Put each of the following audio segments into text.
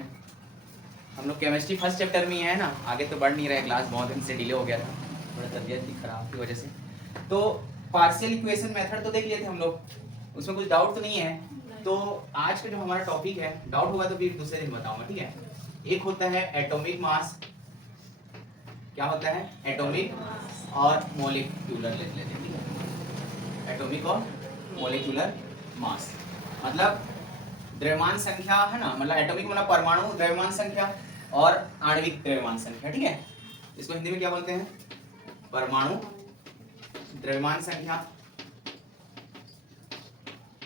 हैं। हम लोग केमिस्ट्री फर्स्ट चैप्टर में ही है ना, आगे तो बढ़ नहीं रहा है, क्लास बहुत दिन से डिले हो गया था, थोड़ा तबीयत भी खराब की वजह से। तो पार्शियल इक्वेशन मेथड तो देख लिए थे हम लोग, उसमें कुछ डाउट तो नहीं है। तो आज का जो हमारा टॉपिक है, डाउट होगा तो फिर दूसरे दिन बताऊंगा, ठीक है। एक होता है एटॉमिक मास, क्या होता है एटॉमिक और मोलिक्यूलर ले लेते हैं, ठीक है। एटॉमिक और मोलिक्यूलर मास मतलब द्रव्यमान संख्या है ना, मतलब एटॉमिक मतलब परमाणु द्रव्यमान संख्या और आणविक द्रव्यमान संख्या, ठीक है। इसको हिंदी में क्या बोलते हैं, परमाणु द्रव्यमान संख्या,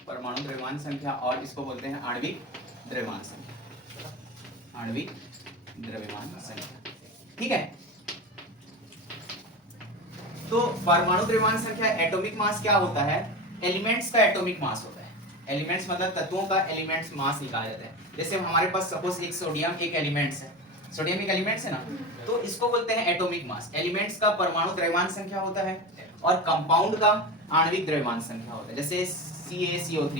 परमाणु द्रव्यमान संख्या, और इसको बोलते हैं आणविक द्रव्यमान संख्या, आणविक द्रव्यमान संख्या, ठीक है। तो परमाणु द्रव्यमान संख्या एटॉमिक मास क्या होता है, एलिमेंट्स का एटॉमिक मास होता है। एलिमेंट्स मतलब तत्वों का एलिमेंट्स मास निकाला जाता है। जैसे हमारे पास सपोज एक सोडियम एक एलिमेंट्स है, सोडियम एक एलिमेंट्स है ना, तो इसको बोलते हैं एटॉमिक मास। एलिमेंट्स का परमाणु द्रव्यमान संख्या होता है और कंपाउंड का आणविक द्रव्यमान संख्या होता है। जैसे CaCO3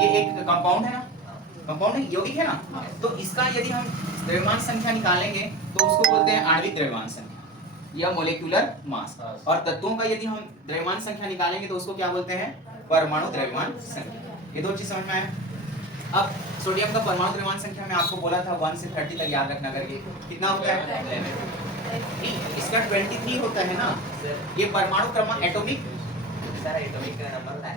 ये एक कंपाउंड है ना, कंपाउंड है, यौगिक है ना, तो इसका यदि हम द्रव्यमान संख्या निकालेंगे तो उसको बोलते हैं आणविक द्रव्यमान संख्या या मोलिक्यूलर मास। और तत्वों का यदि हम द्रव्यमान संख्या निकालेंगे तो उसको क्या बोलते हैं, परमाणु द्रव्यमान संख्या। ये दो चीज समझ में आया। अब सोडियम का परमाणु द्रव्यमान संख्या मैं आपको बोला था 1 से 30 तक याद रखना करके, कितना होता है, इसका 23 होता है ना। ये परमाणु क्रमांक एटॉमिक सर एटॉमिक नंबर है,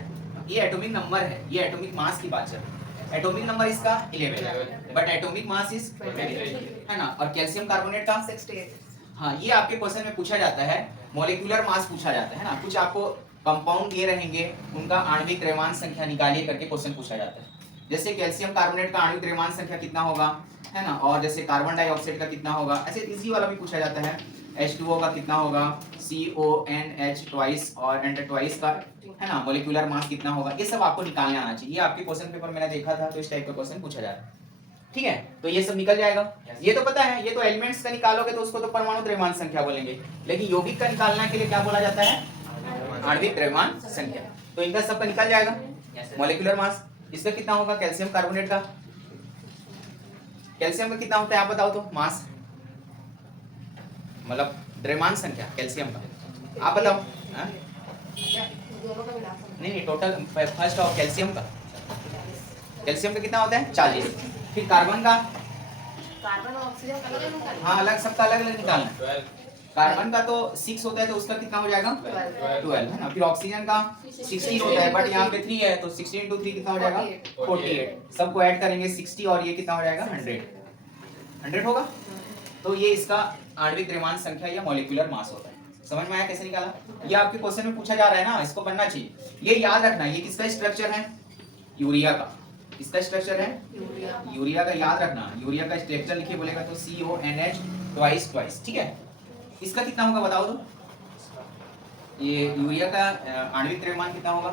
ये एटॉमिक नंबर है, ये एटॉमिक मास की बात चल रही है। एटॉमिक नंबर इसका 11 बट एटॉमिक मास इज 23 है ना। और कैल्शियम कार्बोनेट का 68। हाँ, ये आपके क्वेश्चन में पूछा जाता है, मॉलिक्यूलर मास पूछा जाता है ना, कुछ आपको कंपाउंड दिए रहेंगे, उनका आणविक द्रव्यमान संख्या निकालिए करके क्वेश्चन पूछा जाता है। जैसे कैल्शियम कार्बोनेट का आणविक द्रव्यमान संख्या कितना होगा, है ना, और जैसे कार्बन डाइऑक्साइड का कितना होगा, ऐसे इजी वाला भी पूछा जाता है। H2O का कितना होगा, CONH ट्वाइस और एंड ट्वाइस का, है ना, मॉलिक्यूलर मास कितना होगा, ये सब आपको निकालने आना चाहिए। ये आपके क्वेश्चन पेपर मैंने देखा था, तो इस टाइप का क्वेश्चन पूछा जाता है, ठीक है। तो ये सब निकल जाएगा, ये तो पता है। ये तो एलिमेंट्स का निकालोगे तो उसको तो परमाणु द्रव्यमान संख्या बोलेंगे, लेकिन यौगिक का निकालने के लिए क्या बोला जाता है, आणविक द्रव्यमान संख्या। तो इनका सबका निकल जाएगा। मॉलिक्यूलर मास इसका कितना होगा, कैल्शियम कार्बोनेट का, कैल्शियम का कितना होता है आप बताओ तो, मास मतलब द्रव्यमान संख्या कैल्शियम का आप बताओ। नहीं टोटल फर्स्ट ऑफ कैल्शियम का, कैल्शियम का कितना होता है 40। फिर कार्बन का, कार्बन और ऑक्सीजन अलग, हाँ अलग, सबका अलग अलग निकालना है। कार्बन का तो 6 होता है तो उसका कितना हो जाएगा 12 है ना। फिर ऑक्सीजन का 16 होता है बट यहाँ पे 3 है तो 16 × 3 कितना हो जाएगा 48। सबको ऐड करेंगे 60 और ये कितना हो जाएगा 100 होगा। तो ये इसका आणविक द्रव्यमान संख्या या मॉलिक्यूलर मास होता है। समझ में आया कैसे निकाला, ये आपके क्वेश्चन में पूछा जा रहा है ना, इसको बनना चाहिए। ये याद रखना, ये किसका स्ट्रक्चर है, यूरिया का। इसका स्ट्रक्चर है यूरिया का, याद रखना। यूरिया का स्ट्रक्चर लिखे बोलेगा तो CONH ट्वाइस, ठीक है। इसका कितना होगा बताओ तो, ये यूरिया का आणविक द्रव्यमान कितना होगा,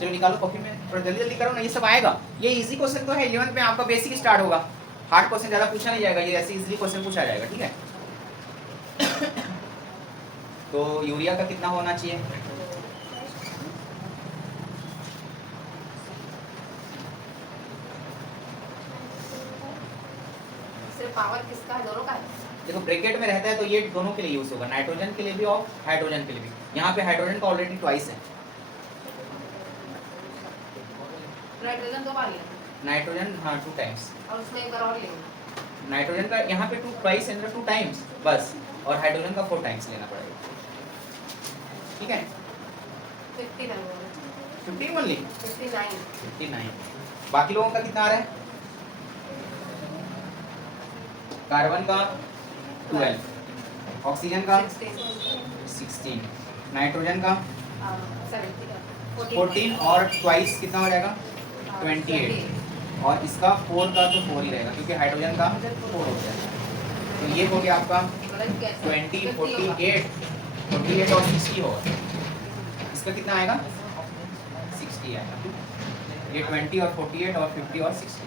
चलो निकालो कॉपी में, थोड़ा जल्दी जल्दी करो ना, ये सब आएगा। ये इजी क्वेश्चन तो है, 11th में आपका बेसिक स्टार्ट होगा, हार्ड क्वेश्चन ज्यादा पूछा नहीं जाएगा, ये ऐसे इजीली क्वेश्चन पूछा जाएगा, ठीक है। तो यूरिया का कितना होना चाहिए, सिर्फ पावर किसका है, दोनों का है। देखो ब्रैकेट में रहता है तो ये दोनों के लिए यूज होगा, नाइट्रोजन के लिए भी और हाइड्रोजन के लिए भी। यहाँ पे हाइड्रोजन का ऑलरेडी ट्वाइस है, नाइट्रोजन 2 बार लिया, नाइट्रोजन हाँ 2 टाइम्स, और उसमें एक बार और लेंगे। नाइट्रोजन का यहाँ पे 2 ट्वाइस है, 2 टाइम्स बस, और हाइड्रोजन का 4 टाइम्स लेना पड़ेगा, ठीक है। 50 ओनली, 59। बाकी लोगों का कितना आ रहा है, कार्बन का 12, ऑक्सीजन का 16, नाइट्रोजन का 14 और ट्वाइस कितना हो जाएगा 28, और इसका 4 का तो 4 ही रहेगा क्योंकि हाइड्रोजन का 4 हो जाएगा। तो ये हो गया आपका 20, 48 और 60 होगा। इसका कितना आएगा 60 आएगा, ये 20 और 48 और 50 और 60।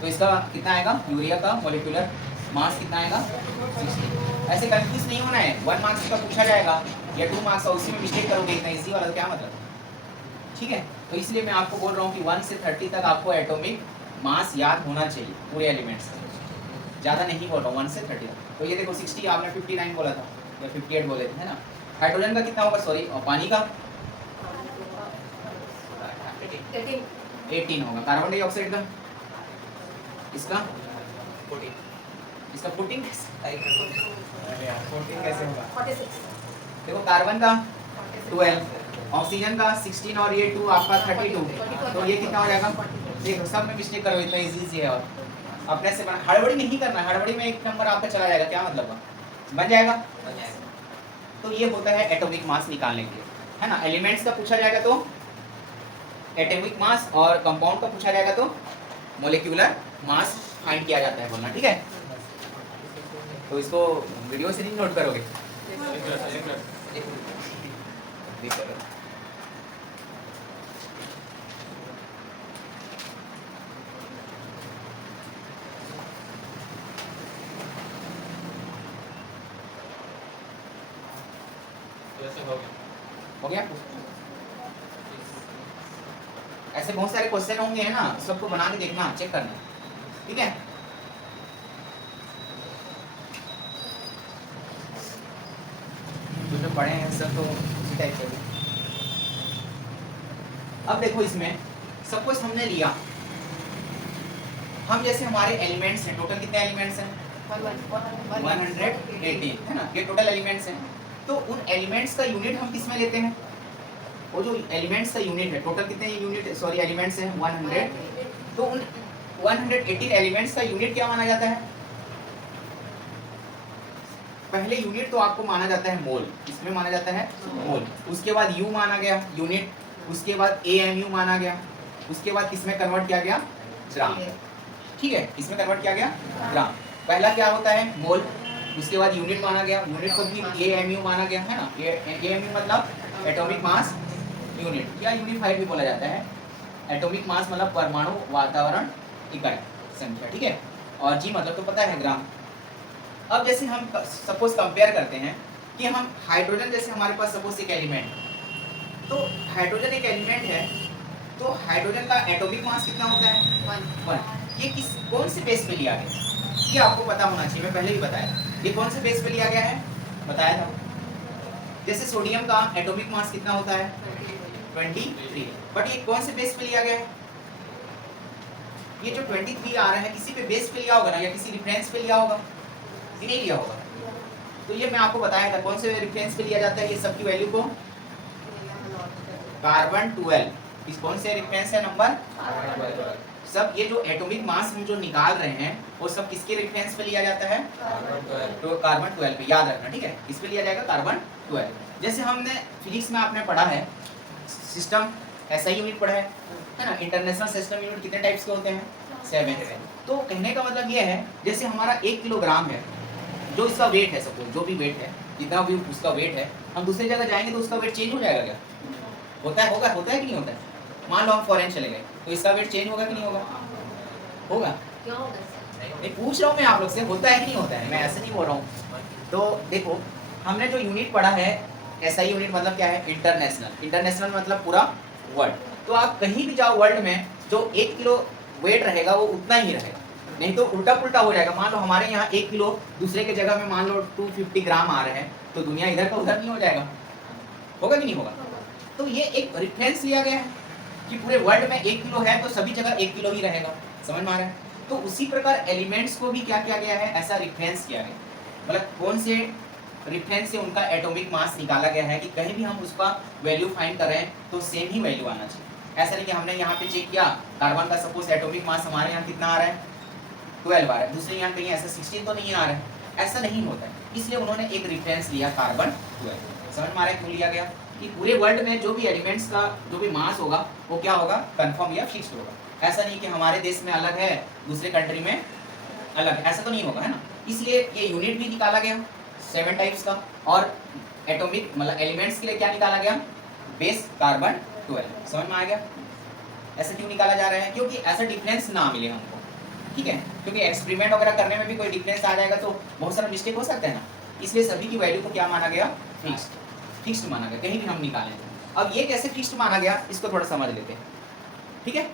तो इसका कितना आएगा, यूरिया का मॉलिक्यूलर मास कितना आएगा 60। ऐसे कंफ्यूज नहीं होना है, 1 मार्क्स का पूछा जाएगा या 2 मार्क्स, और उसी में मिस्टेक करोगे इतना इजी वाला, तो क्या मतलब, ठीक है। तो इसलिए मैं आपको बोल रहा हूँ कि 1 से 30 तक आपको एटॉमिक मास याद होना चाहिए पूरे एलिमेंट्स का, ज़्यादा नहीं बोल रहा हूँ 1 से 30 तक। तो ये देखो 60, आपने 59 बोला था या 58 बोले थे, है ना। हाइड्रोजन का कितना होगा, सॉरी, और पानी का 18 होगा। कार्बन डाइऑक्साइड का, इसका 14 कैसे होगा? 46 देखो कार्बन का 12, ऑक्सीजन का 16 और ये 2 आपका 32, तो ये कितना हो जाएगा? देखो सब में मिस्टेक करो, इतना इजी है। और अपने से बना, हड़बड़ी नहीं करना है, हड़बड़ी में एक नंबर आपका चला जाएगा, क्या मतलब है? बन जाएगा। तो ये होता है एटॉमिक मास निकालने के लिए, है ना। एलिमेंट्स का पूछा जाएगा तो एटॉमिक मास, और कंपाउंड का पूछा जाएगा तो मोलिक्यूलर मास फाइंड किया जाता है बोलना, ठीक है। तो इसको वीडियो से नहीं नोट करोगे? हो गया? ऐसे बहुत सारे क्वेश्चन होंगे, है ना, सबको बना के देखना, चेक करना, ठीक है। जो पढ़े हैं सब तो उसी टाइप के। अब देखो इसमें सपोज हमने लिया, हम जैसे हमारे एलिमेंट्स हैं, टोटल कितने एलिमेंट्स हैं? 118, है ना, ये टोटल एलिमेंट्स हैं। तो उन एलिमेंट्स का यूनिट हम किस में लेते हैं? वो जो एलिमेंट्स का यूनिट है, टोटल कितने यूनिट, सॉरी एलिमेंट्स हैं 100, तो उन 118 एलिमेंट्स का यूनिट क्या माना जाता है? पहले यूनिट तो आपको माना जाता है मोल, इसमें माना जाता है मोल। उसके बाद यू माना गया यूनिट, उसके बाद AMU माना गया, उसके बाद किसमें कन्वर्ट किया गया? ग्राम, ठीक है, इसमें कन्वर्ट किया गया ग्राम। पहला क्या होता है? मोल, उसके बाद यूनिट माना गया, यूनिट को भी AMU माना गया, है ना। AMU मतलब एटॉमिक मास यूनिट, या यूनिफाइड भी बोला जाता है। एटॉमिक मास मतलब परमाणु वातावरण इकाई संख्या, ठीक है। और G मतलब तो पता है ग्राम। अब जैसे हम सपोज कंपेयर करते हैं कि हम हाइड्रोजन, जैसे हमारे पास सपोज एक एलिमेंट, तो हाइड्रोजन एक एलिमेंट है, तो हाइड्रोजन का एटॉमिक मास कितना होता है? 1। ये किस कौन से बेस पे लिया गया, ये आपको पता होना चाहिए, मैं पहले ही बताया। ये कौन से बेस पे लिया गया है, बताया था। जैसे सोडियम का एटॉमिक मास कितना होता है? 23, बट ये कौन से बेस पे लिया गया है? ये जो 23 आ रहा है, किसी पे बेस पे लिया होगा ना, या किसी रेफरेंस पे लिया होगा कि नहीं लिया होगा? तो ये मैं आपको बताया था कौन से रेफरेंस पे लिया जाता है ये सब की वैल्यू को। कार्बन 12, इस कौन से रेफरेंस है नंबर? सब ये जो एटॉमिक मास हम जो निकाल रहे हैं वो सब किसके रेफरेंस पे लिया जाता है? तो कार्बन 12 पे, याद रखना, ठीक है, इस पे लिया जाएगा कार्बन 12। जैसे हमने फिजिक्स में आपने पढ़ा है सिस्टम, ऐसा ही यूनिट पढ़ा है ना। इंटरनेशनल सिस्टम यूनिट कितने टाइप्स के होते हैं? 7। तो कहने का मतलब ये है, जैसे हमारा 1 किलोग्राम है, जो इसका वेट है, सपोज जो भी वेट है, जितना भी उसका वेट है, हम दूसरी जगह जाएंगे तो उसका वेट चेंज हो जाएगा क्या? होता है, होता है कि नहीं होता है? मान लो हम फॉरेन चले गए, तो इसका वेट चेंज होगा कि नहीं होगा? होगा। क्यों होगा? नहीं, पूछ रहा हूँ मैं आप लोग से, होता है कि नहीं होता है, मैं ऐसे नहीं बोल रहा हूँ। तो देखो हमने जो यूनिट पढ़ा है, SI यूनिट मतलब क्या है? इंटरनेशनल। इंटरनेशनल मतलब पूरा वर्ल्ड। तो आप कहीं भी जाओ वर्ल्ड में, जो 1 किलो वेट रहेगा वो उतना ही रहेगा, नहीं तो उल्टा पुल्टा हो जाएगा। मान लो हमारे यहाँ 1 किलो, दूसरे के जगह में मान लो 250 ग्राम आ रहे हैं, तो दुनिया इधर का उधर नहीं हो जाएगा? होगा कि नहीं होगा? तो ये एक रेफरेंस लिया गया है कि पूरे वर्ल्ड में 1 किलो है तो सभी जगह 1 किलो ही रहेगा, समझ में आ रहा है? तो उसी प्रकार एलिमेंट्स को भी क्या किया गया है? ऐसा रेफरेंस किया गया, मतलब कौन से रेफरेंस से उनका एटॉमिक मास निकाला गया है कि कहीं भी हम उसका वैल्यू फाइंड कर रहे हैं तो सेम ही वैल्यू आना चाहिए। ऐसा नहीं कि हमने यहाँ पे चेक किया कार्बन का सपोज एटॉमिक मास हमारे यहाँ कितना आ रहा है? 12 आ रहा है, दूसरे यहाँ कहीं ऐसा 16 तो नहीं आ रहा है, ऐसा नहीं होता है। इसलिए उन्होंने एक रेफरेंस लिया कार्बन 12। समझ में आ रहा है क्यों लिया गया? कि पूरे वर्ल्ड में जो भी एलिमेंट्स का जो भी मास होगा वो क्या होगा? कंफर्म या फिक्स्ड होगा। ऐसा नहीं कि हमारे देश में अलग है, दूसरे कंट्री में अलग, ऐसा तो नहीं होगा, है ना। इसलिए ये यूनिट भी निकाला गया 7 टाइप्स का, और एटॉमिक मतलब एलिमेंट्स के लिए क्या निकाला गया? Base carbon 12। समझ में आ गया? ऐसे क्यों निकाला जा रहा है? क्योंकि ऐसा डिफरेंस ना मिले हमको, ठीक है, क्योंकि एक्सपेरिमेंट वगैरह करने में भी कोई डिफरेंस आ जाएगा तो बहुत सारा मिस्टेक हो सकता है ना। इसलिए सभी की वैल्यू को क्या माना गया? फिक्स्ड माना गया, कहीं भी हम निकालें। अब ये कैसे फिक्स्ड माना गया इसको थोड़ा समझ लेते हैं, ठीक है।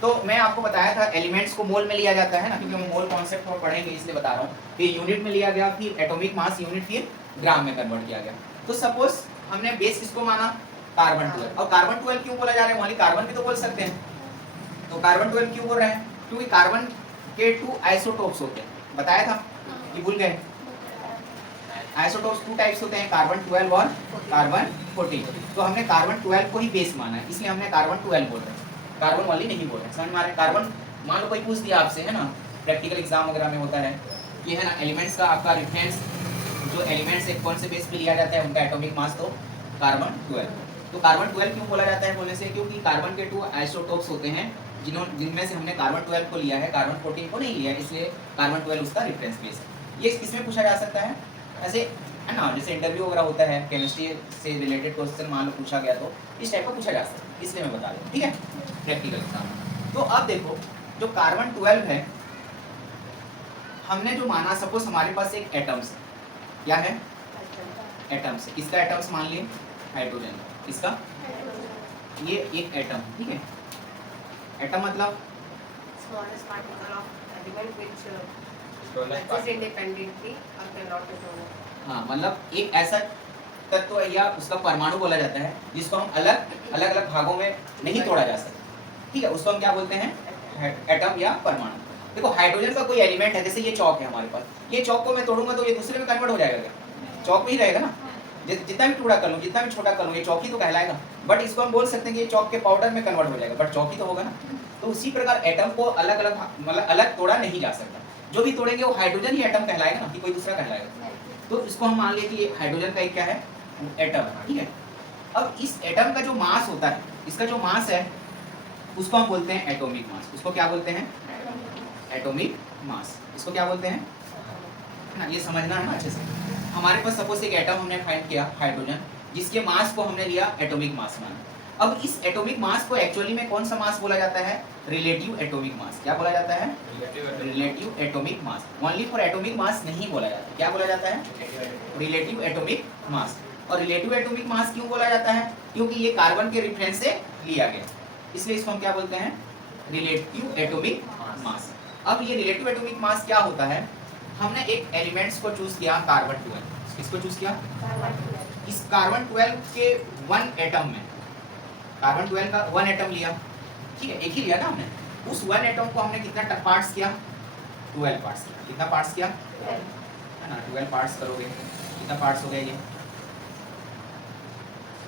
तो मैं आपको बताया था एलिमेंट्स को मोल में लिया जाता है ना, क्योंकि हम मोल कॉन्सेप्ट में पढ़ेंगे इसलिए बता रहा हूँ। फिर यूनिट में लिया गया, फिर एटॉमिक मास यूनिट, फिर ग्राम में कन्वर्ट किया गया। तो सपोज हमने बेस किसको माना, कार्बन 12, और कार्बन 12 क्यों बोला जा रहा है, ओनली कार्बन भी तो बोल सकते हैं। तो कार्बन 12 क्यों बोल रहे हैं, क्योंकि कार्बन के 2 आइसोटोप्स होते हैं, बताया था कि भूल गए। आइसोटोप्स 2 टाइप्स होते हैं, कार्बन 12 और कार्बन 14। तो हमने कार्बन 12 को ही बेस माना है, इसलिए हमने कार्बन 12 बोल रहे हैं, कार्बन वाली नहीं बोल रहे हैं। समझ में आ रहा है। कार्बन मान लो कोई पूछ दिया आपसे, है ना, प्रैक्टिकल एग्जाम वगैरह में होता है, ये है ना एलिमेंट्स का आपका रेफरेंस, जो एलिमेंट्स एक कौन से बेस पे लिया जाता है उनका एटॉमिक मास, तो कार्बन 12। तो कार्बन 12 क्यों बोला जाता है बोलने से, क्योंकि कार्बन के 2 आइसोटोप्स होते हैं जिनमें से हमने कार्बन 12 को लिया है, कार्बन 14 को नहीं लिया है, इसलिए कार्बन 12 उसका रेफरेंस बेस है। ये किसमें पूछा जा सकता है, ऐसे है ना, जैसे इंटरव्यू वगैरह होता है, केमिस्ट्री से रिलेटेड क्वेश्चन मान लो पूछा गया तो इस टाइप का पूछा जा सकता है, इसलिए मैं बता रहा हूँ, ठीक है, प्रैक्टिकल एग्जाम। तो अब देखो जो कार्बन 12 है हमने जो माना, सपोज हमारे पास एक एटम्स है, क्या है, एटम्स है, इसका एटम्स मान लिए हाइड्रोजन, इसका ये एक एटम, ठीक है, एटम मतलब smallest particle of element which exists independently or cannot be known. हाँ, मतलब एक ऐसा तत्व या उसका परमाणु बोला जाता है जिसको हम अलग अलग भागों में नहीं तोड़ा जा सकता, ठीक है, उसको हम क्या बोलते हैं, एटम या परमाणु। देखो हाइड्रोजन का कोई एलिमेंट है, जैसे ये चौक है हमारे पास, ये चौक को मैं तोड़ूंगा तो ये दूसरे में कन्वर्ट हो जाएगा क्या, चौक में ही रहेगा ना, जितना भी टुकड़ा कर लूँ, जितना भी छोटा कर लूँ, ये चौक ही तो कहलाएगा। बट इसको हम बोल सकते हैं कि ये चौक के पाउडर में कन्वर्ट हो जाएगा, बट चौक ही तो होगा ना। तो उसी प्रकार एटम को अलग अलग मतलब अलग तोड़ा नहीं जा सकता, जो भी तोड़ेंगे वो हाइड्रोजन ही एटम कहलाएगा ना, कि कोई दूसरा कहलाएगा। तो इसको हम मान लिए कि हाइड्रोजन का एक क्या है, एटम, ठीक है। अब इस एटम का जो मास होता है, इसका जो मास है उसको हम बोलते हैं एटॉमिक मास। उसको क्या बोलते हैं, एटॉमिक मास, इसको क्या बोलते हैं ना, ये समझना है ना अच्छे से। हमारे पास सपोज एक एटम हमने फाइंड किया हाइड्रोजन, जिसके मास को हमने लिया एटॉमिक मास माना। अब इस एटॉमिक मास को एक्चुअली में कौन सा मास बोला जाता है, रिलेटिव एटॉमिक मास। क्या बोला जाता है, relative atomic mass. Only for atomic mass नहीं बोला जाता, क्या बोला जाता है, रिलेटिव एटॉमिक मास। और रिलेटिव एटॉमिक मास क्यों बोला जाता है, क्योंकि ये कार्बन के रेफरेंस से लिया गया, इसलिए इसको हम क्या बोलते हैं, रिलेटिव एटॉमिक मास। अब ये रिलेटिव एटॉमिक मास क्या होता है, हमने एक एलिमेंट्स को चूज किया कार्बन 12, किसको चूज किया, इस कार्बन 12 के 1 एटम में, कार्बन 12 का 1 एटम लिया, ठीक है, एक ही लिया ना हमने, उस 1 एटम को हमने कितना पार्ट्स किया, 12 पार्ट्स किया। कितना पार्ट्स किया, है ना, 12 पार्ट्स करोगे कितना पार्ट्स हो गए ये,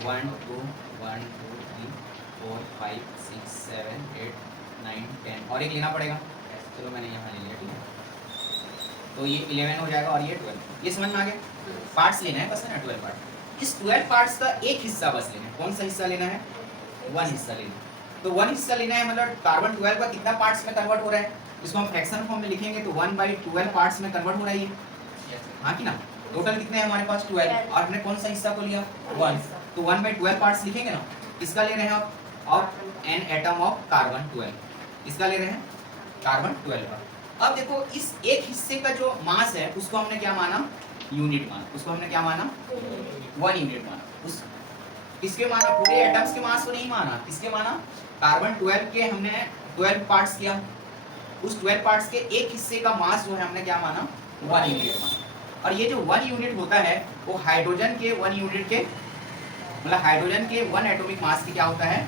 1 2 1 2 3 4 5 6 7 8 9 10 और एक लेना पड़ेगा, चलो मैंने यहाँ ले लिया, ठीक है, तो ये 11 हो जाएगा और ये 12। ये समझ में आ गया, पार्ट्स लेना है बस, है ना, 12 पार्ट। इस 12 पार्ट्स का एक हिस्सा बस लेना है, कौन सा हिस्सा लेना है, 1 हिस्सा लेना है। तो 1 हिस्सा लेना है, मतलब कार्बन 12 का कितना पार्ट्स में कन्वर्ट हो रहा है, इसको हम फ्रैक्शन फॉर्म में लिखेंगे तो 1/12 पार्ट्स में कन्वर्ट हो रहा है ये, हाँ कि ना। टोटल कितने हैं हमारे पास, 12, और हमने कौन सा हिस्सा को लिया, 1, तो 1/12 पार्ट्स लिखेंगे ना। इसका ले रहे हैं आप, और एन एटम ऑफ कार्बन 12, इसका ले रहे हैं कार्बन 12 का। अब देखो इस एक हिस्से का जो मास है उसको हमने क्या माना, यूनिट माना, उसको हमने क्या माना, 1 यूनिट माना। उस किसके माना, पूरे एटम्स के मास को नहीं माना, किसके माना, कार्बन 12 के हमने 12 पार्ट्स किया, उस 12 पार्ट्स के एक हिस्से का मास जो है हमने क्या माना, 1 यूनिट माना। और ये जो 1 यूनिट होता है वो हाइड्रोजन के 1 यूनिट के, मतलब हाइड्रोजन के 1 एटॉमिक मास की क्या होता है,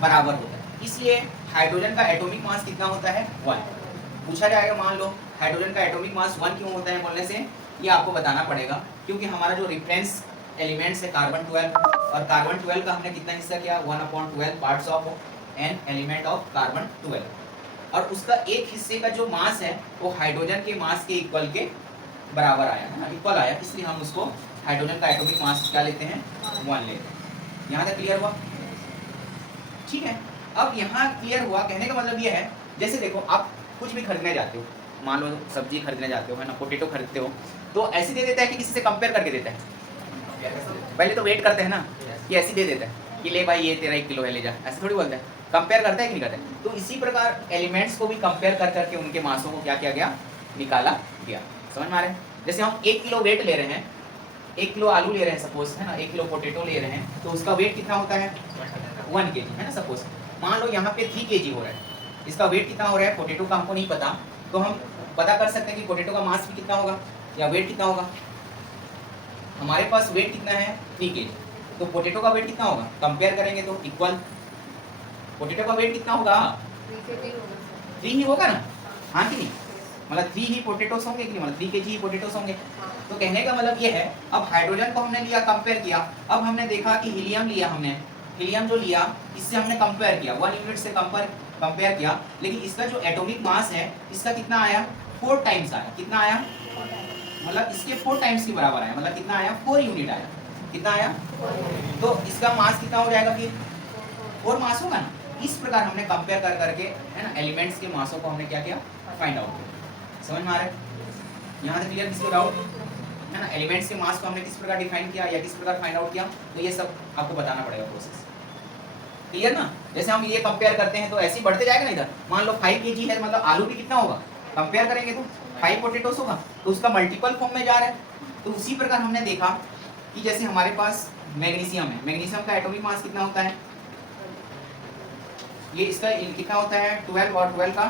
बराबर होता है। इसलिए हाइड्रोजन का एटॉमिक मास कितना होता है, 1। पूछा जाएगा मान लो हाइड्रोजन का एटॉमिक मास 1 क्यों होता है बोलने से, ये आपको बताना पड़ेगा, क्योंकि हमारा जो रेफरेंस एलिमेंट्स है कार्बन 12, और कार्बन 12 का हमने कितना हिस्सा किया, 1/12 parts of an element of carbon 12, और उसका एक हिस्से का जो मास है वो हाइड्रोजन के मास के इक्वल के बराबर आया है ना, इक्वल आया, इसलिए हम उसको हाइड्रोजन का एटॉमिक मास क्या लेते हैं, 1 लेते हैं। यहाँ तक क्लियर हुआ, ठीक है। अब यहाँ क्लियर हुआ, कहने का मतलब ये है, जैसे देखो आप कुछ भी खरीदने जाते हो, मान लो सब्जी खरीदने जाते हो, है ना, पोटैटो खरीदते हो, तो ऐसे दे देता है कि किसी से कंपेयर करके देता है, पहले तो वेट करते हैं ना कि ऐसे दे देता है कि ले भाई ये तेरा 1 किलो है ले जा, ऐसे थोड़ी बोलता है, कंपेयर करता है कि नहीं करता है। तो इसी प्रकार एलिमेंट्स को भी कंपेयर कर करके उनके मासों को क्या किया गया, निकाला गया। समझ में आ रहा है, जैसे हम 1 किलो वेट ले रहे हैं, 1 किलो आलू ले रहे हैं सपोज, है ना, 1 किलो पोटैटो ले रहे हैं, तो उसका वेट कितना होता है, 1 kg, है ना। सपोज मान लो यहाँ पे 3 kg हो रहा है, इसका वेट कितना हो रहा है, पोटैटो का हमको नहीं पता, तो हम पता कर सकते हैं कि पोटैटो का मास भी कितना होगा या वेट कितना होगा। हमारे पास वेट कितना है 3 kg, तो पोटैटो का वेट कितना होगा, कंपेयर करेंगे तो इक्वल। पोटैटो का वेट कितना होगा, 3 ही होगा ना, हाँ कि नहीं, मतलब 3 ही पोटैटोस होंगे कि नहीं, मतलब 3 kg ही पोटैटोस होंगे। तो कहने का मतलब ये है, अब हाइड्रोजन को हमने लिया, कंपेयर किया, अब हमने देखा कि हीलियम लिया हमने, हीलियम जो लिया इससे हमने कंपेयर किया, 1 यूनिट से कंपेयर किया, लेकिन इसका जो एटॉमिक मास है इसका कितना आया, 4 टाइम्स आया। कितना आया, मतलब इसके 4 टाइम्स के बराबर आया, मतलब कितना आया, 4 यूनिट आया। कितना आया, तो इसका मास कितना हो जाएगा फिर, 4 मास होगा ना। इस प्रकार हमने कंपेयर कर करके, है ना, एलिमेंट्स के मासों को हमने क्या किया, फाइंड आउट किया। समझ में आ रहा है, यहाँ तक क्लियर, किसी को डाउट है ना, एलिमेंट्स के मास को हमने किस प्रकार डिफाइन किया या किस प्रकार फाइंड आउट किया, तो ये सब आपको बताना पड़ेगा प्रोसेस, क्लियर ना। जैसे हम ये कंपेयर करते हैं तो ऐसे ही बढ़ते जाएगा ना, इधर मान लो 5 kg है, मतलब आलू भी कितना होगा, कंपेयर करेंगे तो 5 पोटैटोस होगा, तो उसका मल्टीपल फॉर्म में जा रहा है। तो उसी प्रकार हमने देखा कि जैसे हमारे पास मैग्नीशियम है, मैग्नीशियम का एटॉमिक मास कितना होता है, ये इसका कितना होता है 12 और 12 का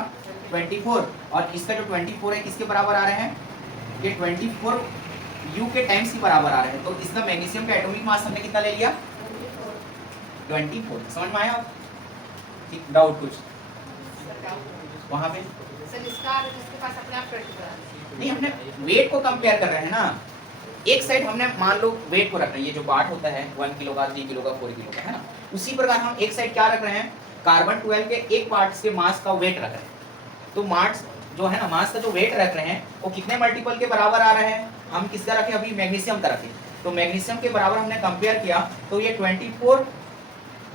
24, और इसका जो 24 है किसके बराबर आ रहे हैं, ये 24 U के टाइम्स के बराबर आ रहे हैं। तो इसका मैग्नीशियम का एटॉमिक मास हमने कितना ले लिया, 24। समझ में आया, ठीक, डाउट कुछ वहाँ पे, सर इसका इसके पास अपने आप 24 नहीं हमने वेट को कंपेयर कर रहे हैं ना, एक साइड हमने मान लो वेट को रख रहे हैं, ये जो पार्ट होता है 1 किलो का, 3 किलो का, 4 किलो का, है ना, उसी प्रकार हम एक साइड क्या रख रहे हैं, कार्बन 12 के एक पार्ट के मास का वेट रख रहे हैं। तो मास जो है ना, मास का जो वेट रख रहे हैं वो कितने मल्टीपल के बराबर आ रहे हैं, हम किसका रखें, अभी मैग्नीशियम का रखें, तो मैग्नीशियम के बराबर हमने कंपेयर किया तो ये 24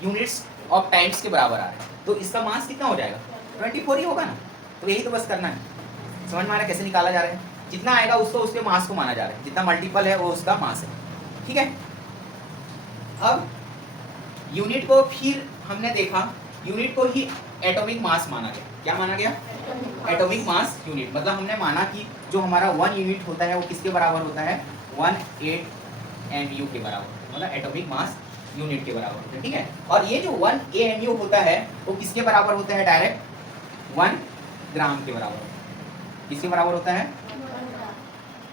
यूनिट्स ऑफ टाइम्स के बराबर आ रहे हैं। तो इसका मास कितना हो जाएगा, 24 ही होगा ना। तो यही तो बस करना है, समझ में आ रहा है कैसे निकाला जा रहा है, जितना आएगा उसको उसके मास को माना जा रहा है, जितना मल्टीपल है वो उसका मास है, ठीक है। अब यूनिट को फिर हमने देखा, यूनिट को ही एटॉमिक मास माना गया। क्या माना गया, एटॉमिक मास यूनिट, मतलब हमने माना कि जो हमारा 1 यूनिट होता है वो किसके बराबर होता है, 18 MU के बराबर, मतलब एटॉमिक मास यूनिट के बराबर होता है, ठीक है। और ये जो 1 AMU होता है वो किसके बराबर होता है, डायरेक्ट 1 ग्राम के बराबर होता है। किसके बराबर होता है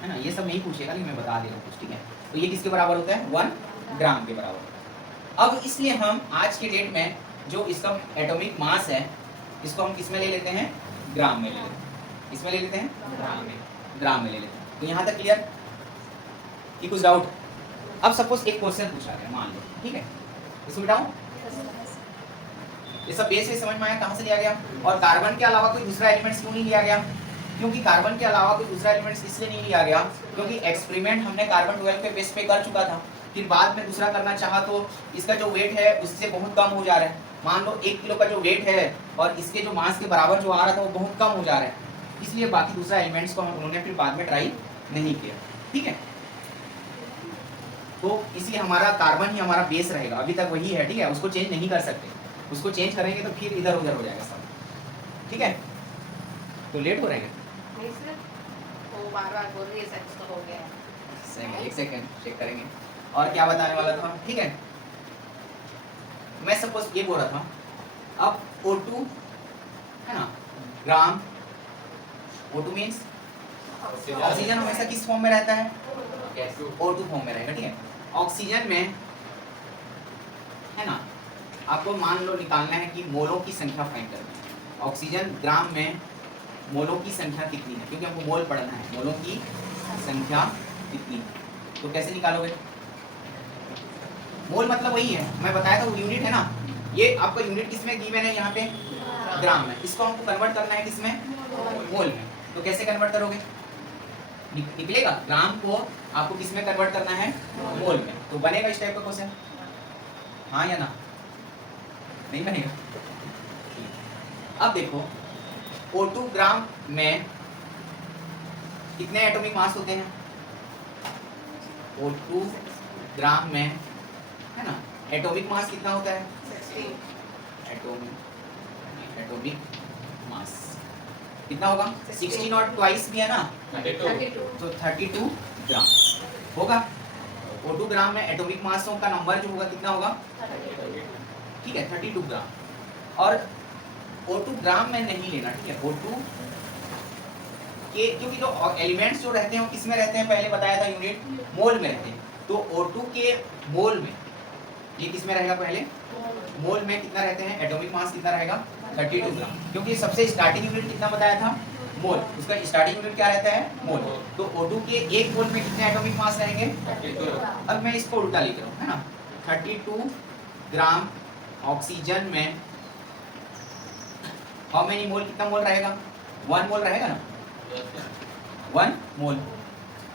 ना, ये सब नहीं पूछेगा लेकिन मैं बता दे रहा हूँ कुछ, ठीक है। तो ये किसके बराबर होता है, 1 ग्राम के बराबर होता है। अब इसलिए हम आज के डेट में जो इसका एटॉमिक मास है इसको हम किस में ले लेते हैं, ग्राम में ले लेते हैं। इसमें ले लेते हैं, ग्राम में ले लेते हैं। तो यहाँ तक क्लियर कि कुछ डाउट। अब सपोज एक क्वेश्चन पूछा गया, मान लो, ठीक है, इसको बिठाऊं, ये सब बेस से समझ में आया कहाँ से लिया गया, और कार्बन के अलावा कोई दूसरा एलिमेंट्स क्यों नहीं लिया गया, क्योंकि कार्बन के अलावा कोई दूसरा एलिमेंट्स इसलिए नहीं लिया गया क्योंकि एक्सपेरिमेंट हमने कार्बन 12 के बेस पे कर चुका था, फिर बाद में दूसरा करना चाहा तो इसका जो वेट है उससे बहुत कम हो जा रहा है। मान लो 1 किलो का जो वेट है और इसके जो मास के बराबर जो आ रहा था वो बहुत कम हो जा रहा है, इसलिए बाकी दूसरा एलिमेंट्स को हम उन्होंने फिर बाद में ट्राई नहीं किया, ठीक है। तो इसलिए हमारा कार्बन ही हमारा बेस रहेगा, अभी तक वही है, ठीक है, उसको चेंज नहीं कर सकते, उसको चेंज करेंगे तो फिर इधर उधर हो जाएगा सब, ठीक है। तो लेट हो रहेगा, नहीं सर, वो बार-बार बोल रही है, सच तो हो गया। एक सेकंड चेक करेंगे। और क्या बताने वाला था, ठीक है, मैं सपोज ये बोल रहा था, अब O2 है ना, ग्राम, O2 मीन्स ऑक्सीजन हमेशा किस फॉर्म में रहता है, O2 फॉर्म में रहेगा, ठीक है। ऑक्सीजन में है ना, आपको मान लो निकालना है कि मोलों की संख्या फाइंड करनी है, ऑक्सीजन ग्राम में मोलों की संख्या कितनी है, क्योंकि हमको मोल पढ़ना है, मोलों की संख्या कितनी है, तो कैसे निकालोगे, मोल मतलब वही है, मैं बताया था वो यूनिट है ना, ये आपका यूनिट किसमें गिवन है यहाँ पे, ग्राम में, इसको हमको कन्वर्ट करना है किसमें, मोल में, तो कैसे कन्वर्ट करोगे, निकलेगा, ग्राम को आपको किसमें कन्वर्ट करना है, मोल में, तो बनेगा इस टाइप का क्वेश्चन, हाँ या ना, नहीं बनेगा। अब देखो O2 ग्राम में कितने एटॉमिक मास होते हैं, O2 ग्राम में है ना, एटॉमिक मास कितना होता है, 16 एटॉमिक मास कितना होगा, 16 और ट्वाइस भी है ना, 32 तो 32 ग्राम होगा। O2 ग्राम में एटॉमिक मासों का नंबर जो होगा कितना होगा, ठीक है, 32 ग्राम। और O2 ग्राम में नहीं लेना, ठीक है। O2 के, क्योंकि जो एलिमेंट्स जो रहते हैं वो किस में रहते हैं, पहले बताया था यूनिट मोल में रहते हैं। तो O2 के मोल में ये किस में रहेगा, पहले मोल में कितना रहते हैं, एटॉमिक मास कितना रहेगा 32 ग्राम, क्योंकि सबसे स्टार्टिंग यूनिट कितना बताया था, मोल। उसका स्टार्टिंग यूनिट क्या रहता है, मोल। तो O2 के एक मोल में कितने एटॉमिक मास रहेंगे 32। अब मैं इसको उल्टा लिख रहा हूँ, है ना। 32 ग्राम ऑक्सीजन में हाउ मेनी मोल, कितना मोल रहेगा, 1 मोल रहेगा ना, 1 मोल।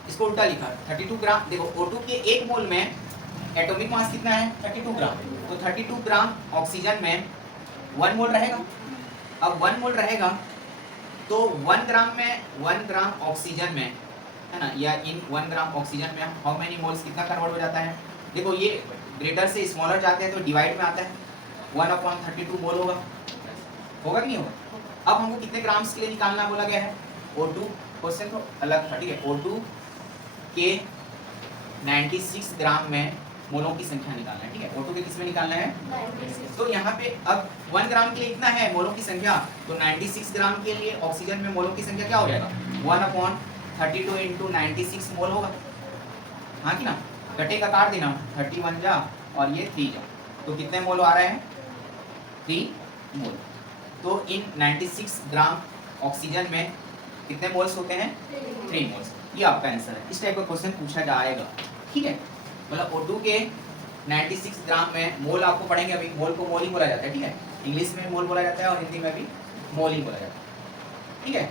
इसको उल्टा लिखा 32 ग्राम। देखो O2 के एक मोल में एटॉमिक मास कितना है 32 ग्राम, तो 32 ग्राम ऑक्सीजन में 1 मोल रहेगा। अब 1 मोल रहेगा तो 1 ग्राम में, 1 ग्राम ऑक्सीजन में, है ना, या इन 1 ग्राम ऑक्सीजन में हाउ मेनी मोल्स कितना कन्वर्ट हो जाता है। देखो ये ग्रेटर से स्मॉलर जाते हैं तो डिवाइड में आता है, 1/32 मोल होगा, होगा कि नहीं होगा। अब हमको कितने ग्राम्स के लिए निकालना बोला गया है, O2 क्वेश्चन तो अलग था, ठीक है। O2 के 96 ग्राम में मोलों की संख्या निकालना है, ठीक है। O2 के किस में निकालना है, 96। तो यहाँ पे अब 1 ग्राम के लिए इतना है मोलों की संख्या, तो 96 ग्राम के लिए ऑक्सीजन में मोलों की संख्या क्या हो जाएगा, 1/32 इंटू 96 मोल होगा, हाँ कि ना। कटेगा काट देना, 31 जा और ये 3 जा, तो कितने मोल आ रहे हैं 3 मोल। तो इन 96 ग्राम ऑक्सीजन में कितने मोल्स होते हैं 3 मोल्स। ये आपका आंसर है। इस टाइप का क्वेश्चन पूछा जाएगा, ठीक है। मतलब O2 के 96 ग्राम में मोल आपको पढ़ेंगे अभी, मोल को मोल ही बोला जाता है, ठीक है। इंग्लिश में मोल बोला जाता है और हिंदी में भी मोल ही बोला जाता है, ठीक है।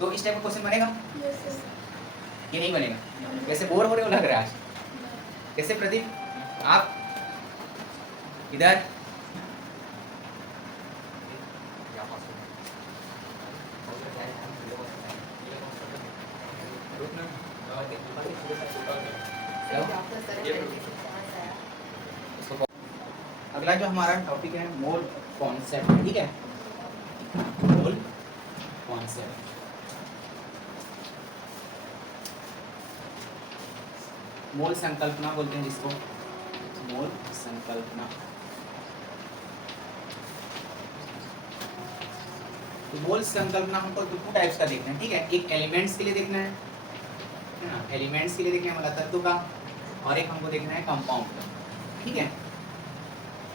तो इस टाइप का क्वेश्चन बनेगा कि नहीं बनेगा, कैसे बोर हो रहे हो लग रहा है आज, कैसे प्रदीप आप इधर, अगला जो हमारा टॉपिक है मोल कॉन्सेप्ट, ठीक है। मोल कॉन्सेप्ट, मोल संकल्पना बोलते हैं जिसको, मोल संकल्पना। तो मोल संकल्पना हमको 2 टाइप्स का देखना है, ठीक है। एक एलिमेंट्स के लिए देखना है ना, एलिमेंट्स के लिए देखना है मतलब तत्व का, और एक हमको देखना है कंपाउंड का, ठीक है,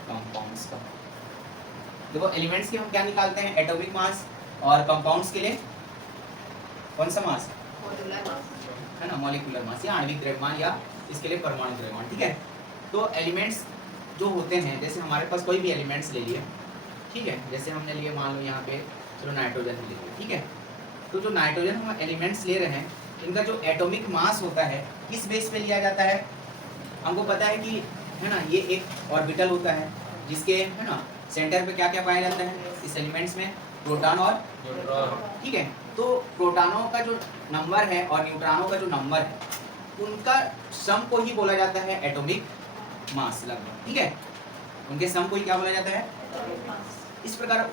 कंपाउंड्स का। देखो एलिमेंट्स के हम क्या निकालते हैं, एटॉमिक मास, और कंपाउंड्स के लिए कौन सा मास है ना, मॉलिक्यूलर मास या आणविक द्रव्यमान, या इसके लिए परमाणु द्रव्यमान, ठीक है। तो एलिमेंट्स जो होते हैं, जैसे हमारे पास कोई भी एलिमेंट्स ले लिए, ठीक है, जैसे हमने लिए मान लो यहाँ पे चलो नाइट्रोजन ले लिए, ठीक है। तो जो नाइट्रोजन हम एलिमेंट्स ले रहे हैं, इनका जो एटॉमिक मास होता है किस बेस पे लिया जाता है, हमको पता है कि, है ना, ये एक ऑर्बिटल होता है जिसके, है ना, सेंटर पे क्या क्या पाया जाता है इस एलिमेंट्स में, प्रोटॉन और न्यूट्रॉन, ठीक है। तो प्रोटॉनों का जो नंबर है और न्यूट्रॉनों का जो नंबर है, उनका सम को ही बोला जाता है एटॉमिक मास लगभग, ठीक है। उनके सम को ही क्या बोला जाता है, इस प्रकार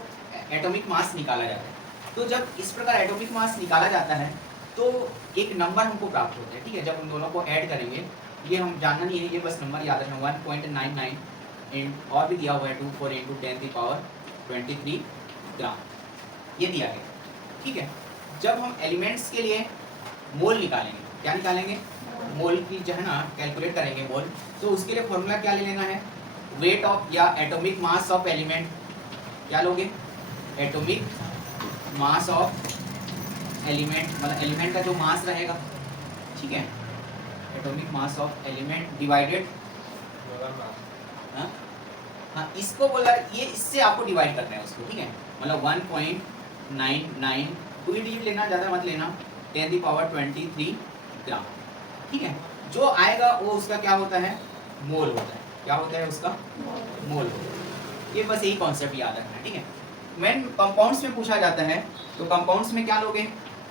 एटॉमिक मास निकाला जाता है। तो जब इस प्रकार एटॉमिक मास निकाला जाता है तो एक नंबर हमको प्राप्त होता है, ठीक है। जब उन दोनों को ऐड करेंगे, ये हम जानना नहीं है, ये बस नंबर याद रखना, 1.99 और भी दिया हुआ है 24 × 10⁻23 ग्राम, ये दिया गया, ठीक है। जब हम एलिमेंट्स के लिए मोल निकालेंगे, क्या निकालेंगे, मोल की जो है ना कैलकुलेट करेंगे मोल, तो उसके लिए फॉर्मूला क्या ले लेना है, वेट ऑफ या एटॉमिक मास ऑफ एलिमेंट, क्या लोगे, एटॉमिक मास ऑफ एलिमेंट, मतलब एलिमेंट का जो मास रहेगा, ठीक है, atomic mass of element divided, हाँ इसको बोला, ये इससे आपको डिवाइड करना है उसको, ठीक है। मतलब 1.99 2 डिजिट लेना, ज़्यादा मत लेना, 10⁻23 ग्राम, ठीक है। जो आएगा वो उसका क्या होता है, मोल होता है, क्या होता है उसका, मोल होता है। ये बस यही कॉन्सेप्ट याद रखना है, ठीक है। व्हेन कंपाउंड्स में पूछा जाता है तो कंपाउंड्स में क्या लोगे,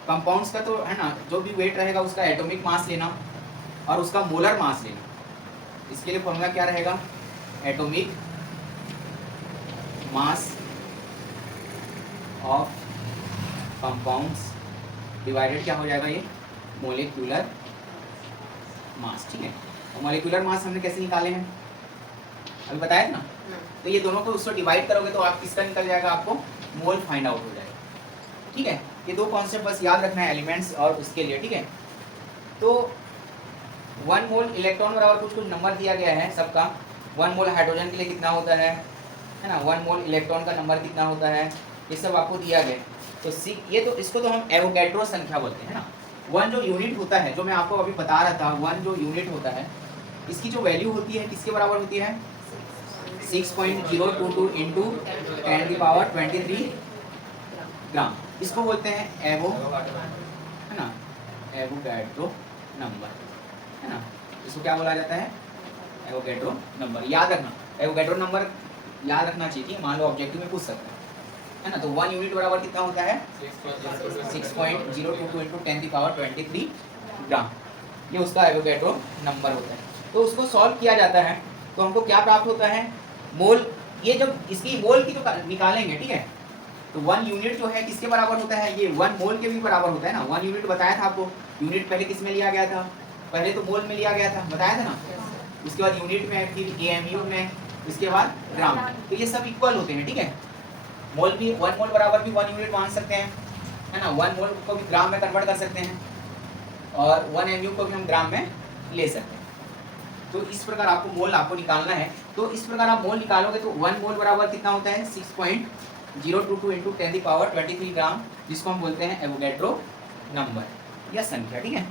कंपाउंड्स का तो है ना जो भी वेट रहेगा उसका एटॉमिक मास लेना और उसका मोलर मास लेना। इसके लिए फॉर्मूला क्या रहेगा, atomic mass of compounds divided क्या हो जाएगा, ये मोलिकुलर मास, ठीक है। और मोलिकुलर मास हमने कैसे निकाले हैं, अभी बताया ना। तो ये दोनों को उसको डिवाइड करोगे तो आप किसका निकल जाएगा, आपको मोल फाइंड आउट हो जाएगा। ठीक है, ये दो कॉन्सेप्ट बस याद रखना है एलिमेंट्स और उसके लिए। ठीक है, तो 1 मोल इलेक्ट्रॉन बराबर कुछ कुछ नंबर दिया गया है सबका। 1 मोल हाइड्रोजन के लिए कितना होता है ना, 1 मोल इलेक्ट्रॉन का नंबर कितना होता है, ये सब आपको दिया गया। तो ये तो इसको तो हम एवोगैड्रो संख्या बोलते हैं ना। 1 जो यूनिट होता है, जो मैं आपको अभी बता रहा था, 1 जो यूनिट होता है, इसकी जो वैल्यू होती है किसके बराबर होती है, 6.022 इंटू 10⁻23 ग्राम। इसको बोलते हैं है ना, एवोगैड्रो नंबर, है ना। इसको क्या बोला जाता है, एवोगैड्रो नंबर। याद रखना, एवोगैड्रो नंबर याद रखना चाहिए, मान लो ऑब्जेक्टिव में पूछ सकते हैं, है ना। तो 1 यूनिट बराबर कितना होता है, 6.022 इंटू 10⁻23 ग्राम। ये उसका एवोगैड्रो नंबर होता है। तो उसको सॉल्व किया जाता है तो हमको क्या प्राप्त होता है, मोल। ये जब इसकी मोल की जो निकालेंगे, ठीक है, तो 1 यूनिट जो है किसके बराबर होता है, ये 1 मोल के भी बराबर होता है ना। 1 यूनिट बताया था आपको, यूनिट पहले किस में लिया गया था, पहले तो मोल में लिया गया था, बताया था ना। उसके बाद यूनिट में, फिर AMU में, उसके बाद ग्राम में। तो ये सब इक्वल होते हैं। ठीक है, मोल भी 1 मोल बराबर भी 1 यूनिट मान सकते हैं, है ना। 1 मोल को भी ग्राम में कन्वर्ट कर सकते हैं और 1 MU को भी हम ग्राम में ले सकते हैं। तो इस प्रकार आपको मोल आपको निकालना है। तो इस प्रकार आप मोल निकालोगे तो 1 मोल बराबर कितना होता है, 6.022 इंटू 10⁻23 ग्राम, जिसको हम बोलते हैं एवोगैड्रो नंबर या संख्या। ठीक है।